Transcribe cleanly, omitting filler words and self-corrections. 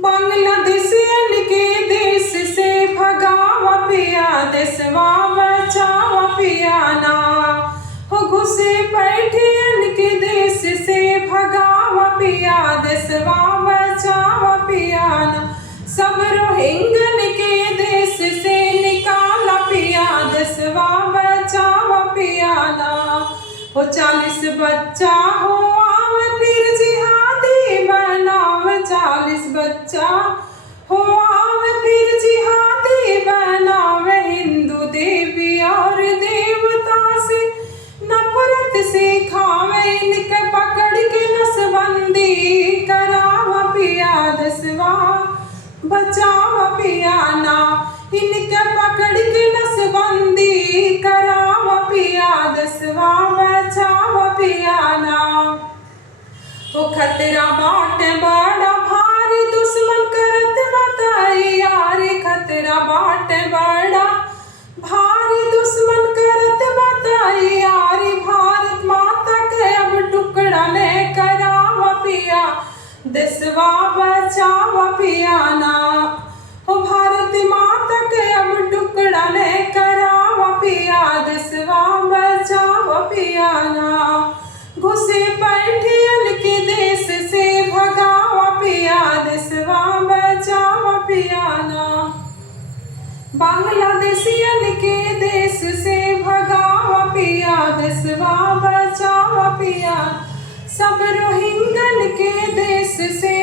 बांग्लादेशियन के देश से भगावा पिया, देशवा बचावा पिया ना। हो घुसे पैठियन के देश से भगावा पिया, देशवा बचावा पिया ना। सब रोहिंग्यन के देश से निकाला पिया, देशवा बचावा पिया ना। हो 40 बच्चा हो आव फिर जिहादी बनाव, 40 बच्चा हो आव फिर जिहादी बनाव। हिंदू देवी और देवता से नफरत सिखावे, इनके पकड़ के नसबंदी करावा पिया, देशवा बचावा पिया ना। इनके पकड़ के नसबंदी करावा पिया, देशवा बचावा पिया ना। वो खतरा बाटे बड़ा भारी, दुश्मन करत बताई यारी। खतरा बाटे बड़ा भारी, दुश्मन करत बताई यारी। भारत माता के अब टुकड़ा ले करावा पिया, देशवा बचावा पिया ना। हो भारत माता के अब टुकड़ा ले करावा पिया, देशवा बचावा पिया ना। घुसे पैठियन के देश से भगावा पिया, देशवा बचावा पिया ना। बांग्लादेशियन के देश से भगावा पिया, देशवा बचावा पिया। सब रोहिंग्यन के देश से